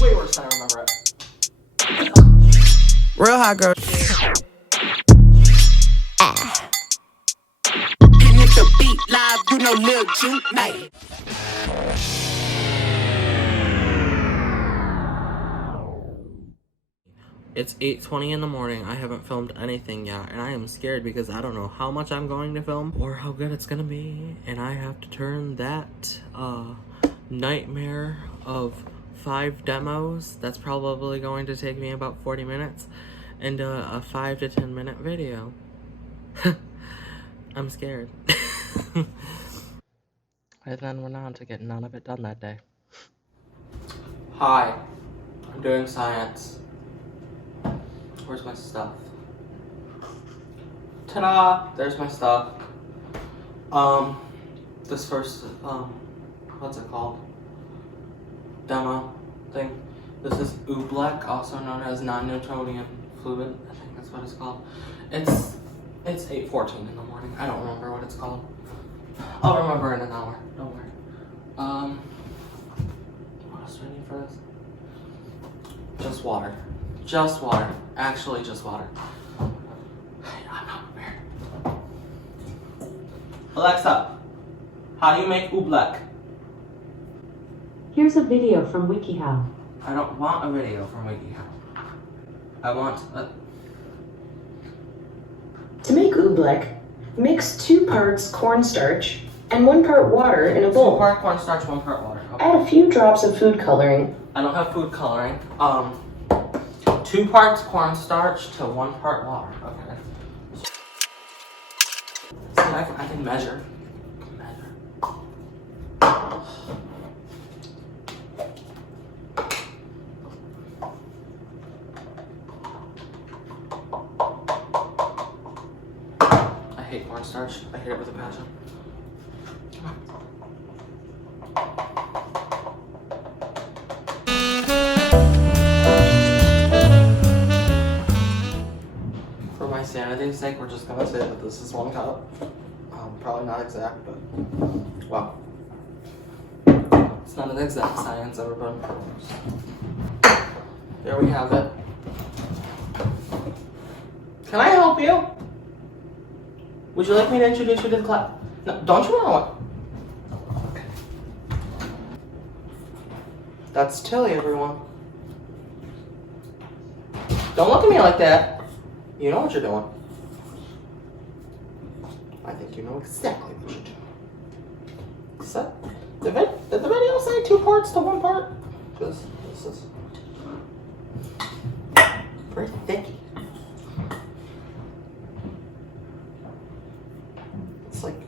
way worse than I remember it. Real hot girl. And if the beat live, you know Lil Ju, hey. It's 8:20 in the morning. I haven't filmed anything yet, and I am scared because I don't know how much I'm going to film or how good it's gonna be, and I have to turn that nightmare of 5 demos that's probably going to take me about 40 minutes into a 5 to 10 minute video. I'm scared. And then went on to get none of it done that day. Hi, I'm doing science. Where's my stuff? Ta-da! There's my stuff. This first, what's it called? Demo thing. This is oobleck, also known as non-Newtonian fluid. I think that's what it's called. It's 8:14 in the morning. I don't remember what it's called. I'll remember in an hour. Don't worry. What else do I need for this? Just water. Just water. Actually, just water. I'm not prepared. Alexa, how do you make oobleck? Here's a video from WikiHow. I don't want a video from WikiHow. I want a... To make oobleck, mix 2 parts cornstarch and 1 part water in a 2 bowl. part cornstarch, 1 part water. Okay. Add a few drops of food coloring. I don't have food coloring. 2 parts cornstarch to 1 part water. Okay. See, I can measure. I hate cornstarch. I hate it with a passion. Come on. For my sanity's sake, we're just gonna say that this is 1 cup. Probably not exact, but well, it's not an exact science, everybody. There we have it. Can I help you? Would you like me to introduce you to the class? No, don't you want to? Okay. That's Tilly, everyone. Don't look at me like that. You know what you're doing. I think you know exactly what you're doing. Except, did the video say 2 parts to 1 part? Because this is pretty thicky. It's like,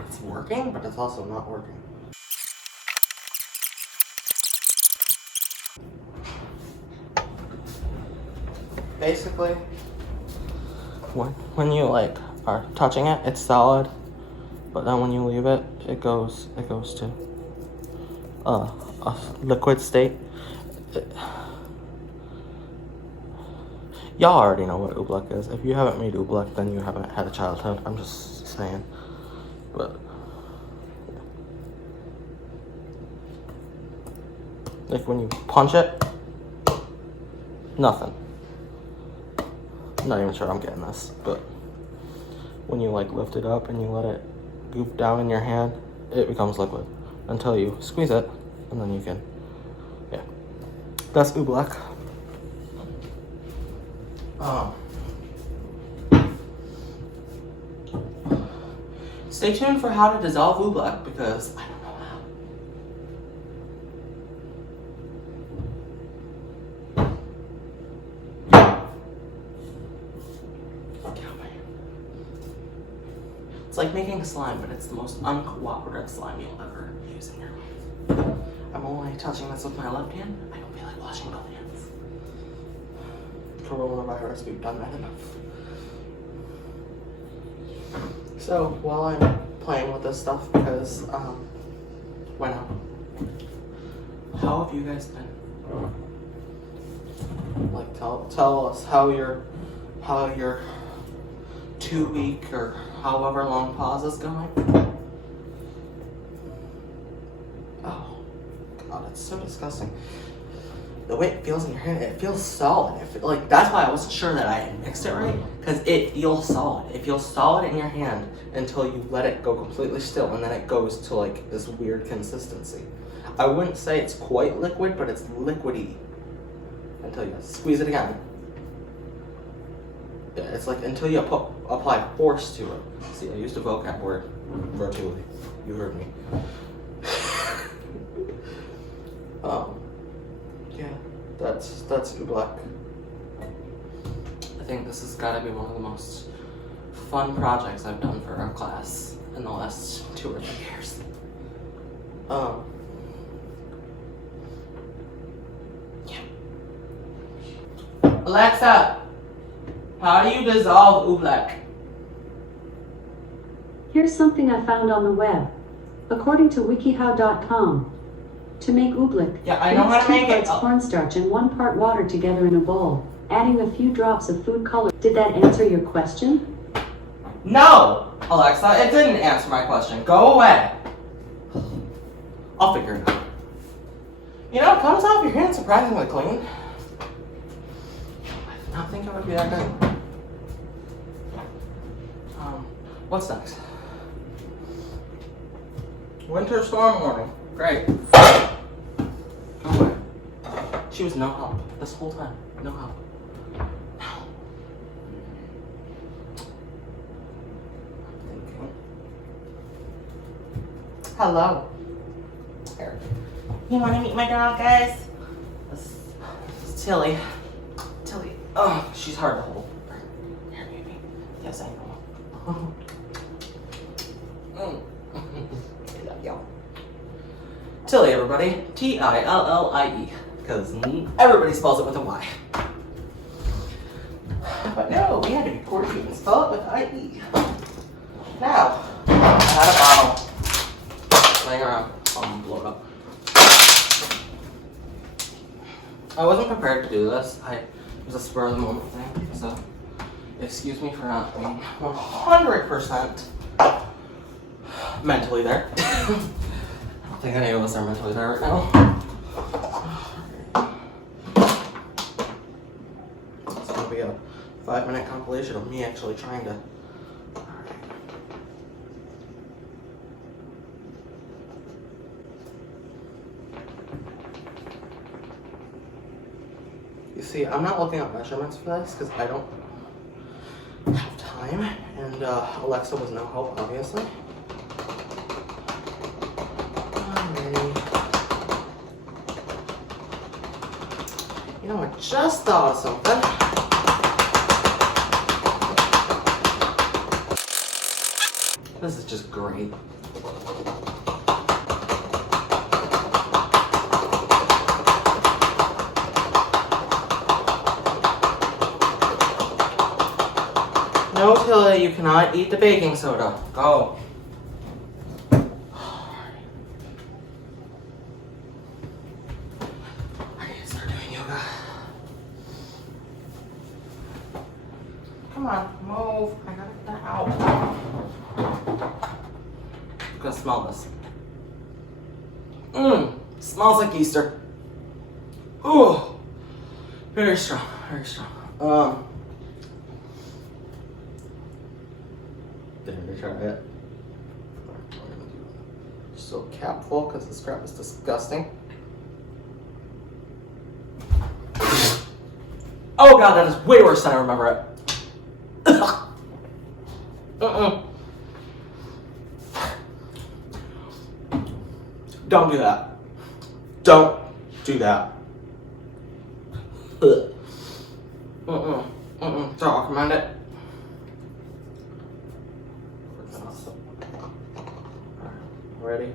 it's working, but it's also not working. Basically, when you like are touching it, it's solid, but then when you leave it, it goes to a liquid state. Y'all already know what oobleck is. If you haven't made oobleck, then you haven't had a childhood. I'm just saying. But like when you punch it, nothing. I'm not even sure I'm getting this, but when you like lift it up and you let it goop down in your hand, it becomes liquid until you squeeze it, and then you can, yeah. That's oobleck. Stay tuned for how to dissolve oobleck because I don't know how. It's like making slime, but it's the most uncooperative slime you'll ever use in your life. I'm only touching this with my left hand. I don't feel like washing both hands. Coronavirus, we've done that enough. So while I'm playing with this stuff, because why not? How have you guys been? Like tell us how your 2-week or however long pause is going. Oh God, it's so disgusting. the way it feels in your hand, it feels solid. Like, that's why I wasn't sure that I had mixed it right, because it feels solid. It feels solid in your hand until you let it go completely still, and then it goes to like this weird consistency. I wouldn't say it's quite liquid, but it's liquidy until you squeeze it again. Yeah, it's like until you apply force to it. See, I used a vocab word, virtually. You heard me. Yeah, that's Oobleck. I think this has got to be one of the most fun projects I've done for our class in the last 2 or 3 years. Yeah. Alexa, how do you dissolve Oobleck? Here's something I found on the web. According to wikihow.com, to make oobleck, Yeah, I know how to make it. 2 parts cornstarch and 1 part water together in a bowl, adding a few drops of food color. Did that answer your question? No, Alexa, it didn't answer my question. Go away. I'll figure it out. You know, it comes off your hand surprisingly clean. I did not think it would be that good. What's next? Winter storm warning. Great. Go away. She was no help this whole time. No help. No. I'm thinking. Hello. Here. You want to meet my dog, guys? This is Tilly. Tilly. Oh, she's hard to hold. Here, baby. Yes, I know. I love y'all. Tilly, everybody. Tillie. Because everybody spells it with a Y. But no, we had to be quirky and spell it with IE. Now, I had a bottle laying around. I'm blow it up. I wasn't prepared to do this. It was a spur of the moment thing. So, excuse me for not being 100% mentally there. I don't think any of us are mentally there right now. It's gonna be a 5-minute compilation of me actually trying to. You see, I'm not looking up measurements for this because I don't have time, and Alexa was no help, obviously. You know, I just thought of something. This is just great. No, Tilly, you cannot eat the baking soda. Go. Come on, move. I gotta get that out. I'm gonna smell this. Smells like Easter. Ooh. Very strong, very strong. Didn't try it. Still cap full because this crap is disgusting. Oh god, that is way worse than I remember it. Don't do that. Don't do that. Don't recommend it. Ready?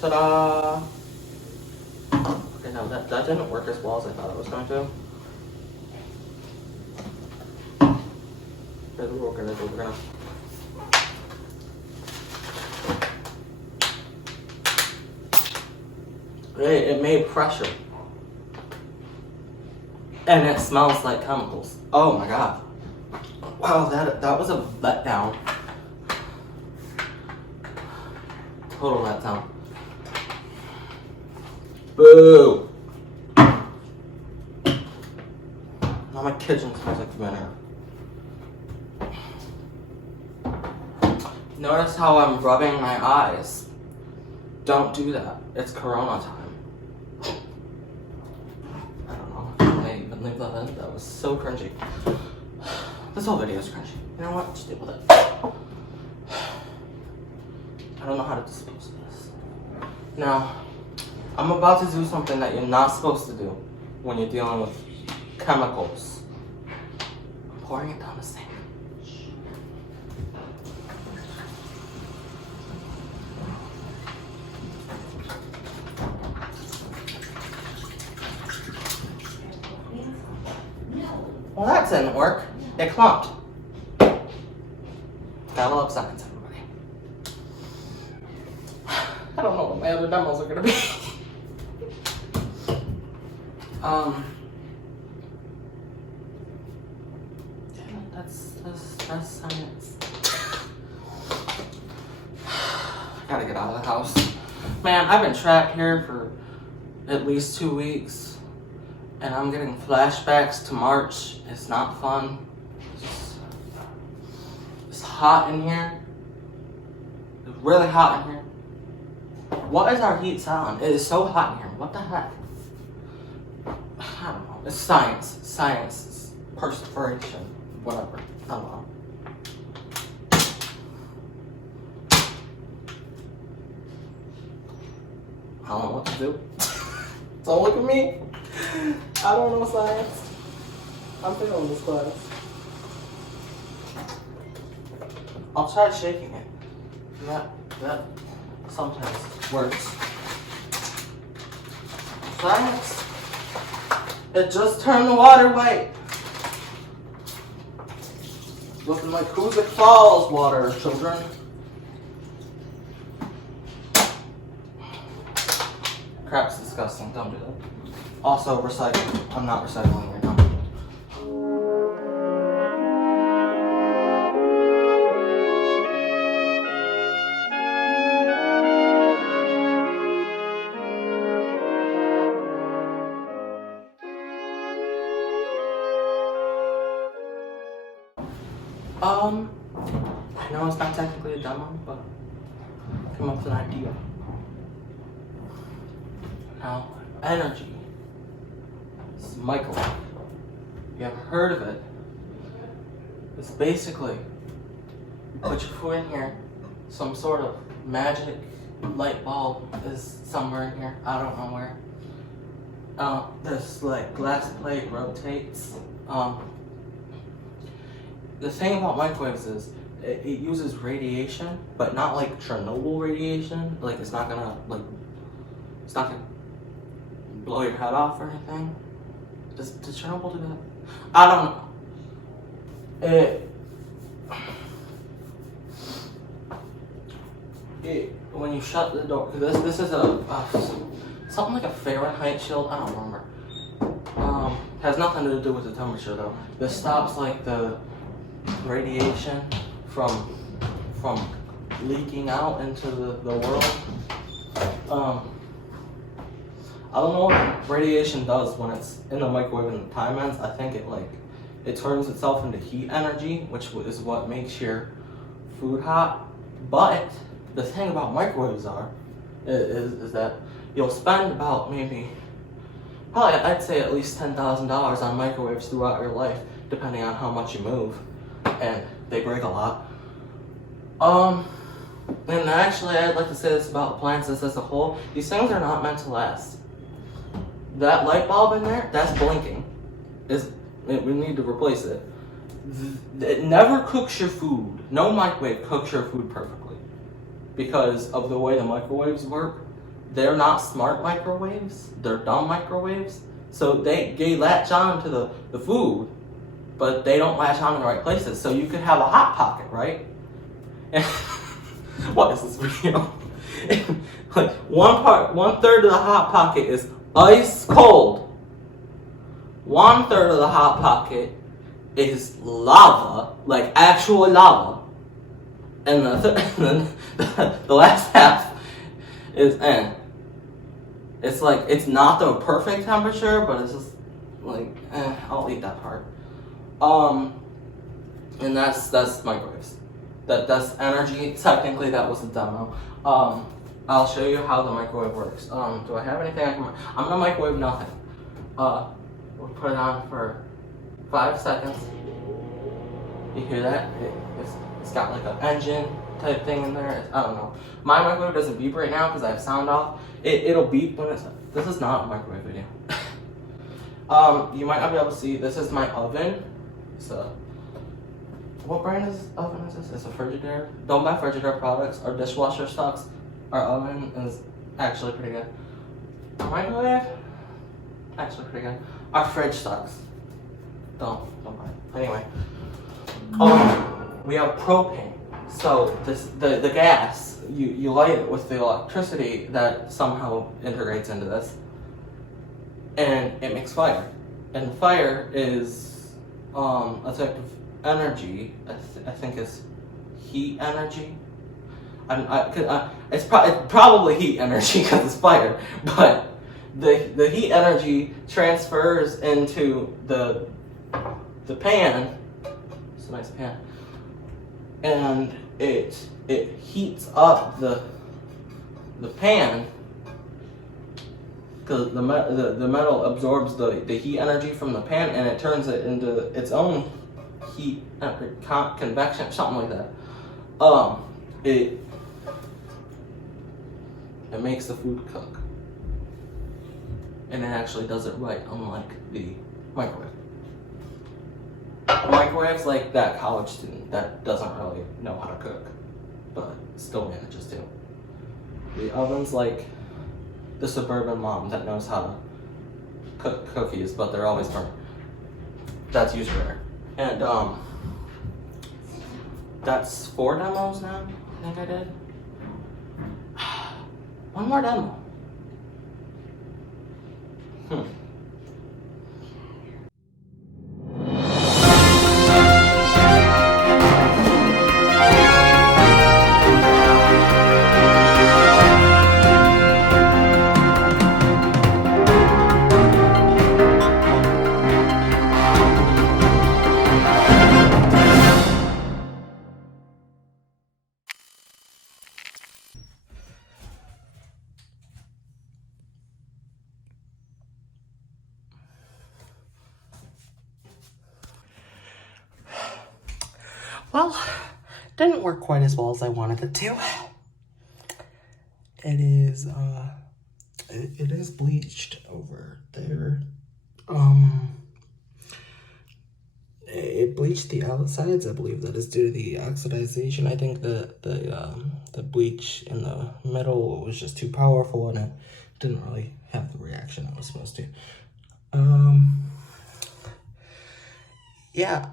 Ta-da! Okay, no, that didn't work as well as I thought it was going to. Here's what we're gonna do. We're gonna it made pressure. And it smells like chemicals. Oh my god. Wow, that was a letdown. total letdown. Boo! Now my kitchen smells like vinegar. Notice how I'm rubbing my eyes. Don't do that. It's Corona time. I don't know if I even leave that in. That was so cringy. This whole video is cringy. You know what? Just deal with it. I don't know how to dispose of this. Now, I'm about to do something that you're not supposed to do when you're dealing with chemicals. I'm pouring it down the sink. Well, that didn't work. It clumped. Gotta love science, everybody. I don't know what my other demos are gonna be. That's science. Gotta get out of the house. Man, I've been trapped here for at least 2 weeks. And I'm getting flashbacks to March. It's not fun. It's hot in here. It's really hot in here. What is our heat sound? It is so hot in here. What the heck? I don't know. It's science. Science. It's perspiration. Whatever. I don't know. I don't know what to do. Don't look at me. I don't know science. I'm failing this class. I'll try shaking it. That sometimes works. Science. It just turned the water white. Looking like Hoosick Falls water, children. Crap's disgusting. Don't do that. Also, recycle. I'm not recycling right now. I know it's not technically a demo, but I came up with an idea. Now, energy. It's microwave. You ever heard of it? It's basically, you put your food in here, some sort of magic light bulb is somewhere in here, I don't know where. This like glass plate rotates. The thing about microwaves is it uses radiation, but not like Chernobyl radiation. Like it's not gonna blow your head off or anything. Does Chernobyl do that? I don't know. When you shut the door, this is something like a Fahrenheit shield. I don't remember. Has nothing to do with the temperature though. This stops like the radiation from leaking out into the world. I don't know what radiation does when it's in the microwave and the time ends. I think it turns itself into heat energy, which is what makes your food hot. But the thing about microwaves is that you'll spend about probably I'd say at least $10,000 on microwaves throughout your life, depending on how much you move, and they break a lot. And actually, I'd like to say this about appliances as a whole. These things are not meant to last. That light bulb in there, that's blinking. We need to replace it. It never cooks your food. No microwave cooks your food perfectly because of the way the microwaves work. They're not smart microwaves. They're dumb microwaves. So they latch on to the food, but they don't latch on in the right places. So you could have a hot pocket, right? And what is this video? Like 1/3 of the hot pocket is ice cold. 1/3 of the hot pocket is lava, like actual lava, and then the last half is It's like, it's not the perfect temperature, but it's just like, I'll eat that part. And that's microwaves. That's energy. Technically, that was a demo. I'll show you how the microwave works. Do I have anything I can? I'm gonna microwave nothing. We'll put it on for 5 seconds. You hear that? It's got like an engine type thing in there. I don't know. My microwave doesn't beep right now because I have sound off. It'll beep when it's. This is not a microwave video. You might not be able to see. This is my oven. So, what brand oven is this? It's a Frigidaire. Don't buy Frigidaire products. Our dishwasher sucks. Our oven is actually pretty good. Our microwave, actually pretty good. Our fridge sucks. Don't buy it. Anyway, we have propane. So the gas, you light it with the electricity that somehow integrates into this, and it makes fire. And the fire is a type of energy. I think it's heat energy. It's probably heat energy because it's fire, but the heat energy transfers into the pan. It's a nice pan, and it heats up the pan because the metal absorbs the heat energy from the pan, and it turns it into its own heat, convection, something like that. It makes the food cook, and it actually does it right, unlike the microwave. The microwave's like that college student that doesn't really know how to cook, but still manages to. The oven's like the suburban mom that knows how to cook cookies, but they're always burnt. That's usually rare. And that's 4 demos now, I think I did. One more demo. Well, didn't work quite as well as I wanted it to. It is bleached over there. It bleached the outsides. I believe that is due to the oxidization. I think the bleach in the middle was just too powerful, and it didn't really have the reaction it was supposed to. Yeah.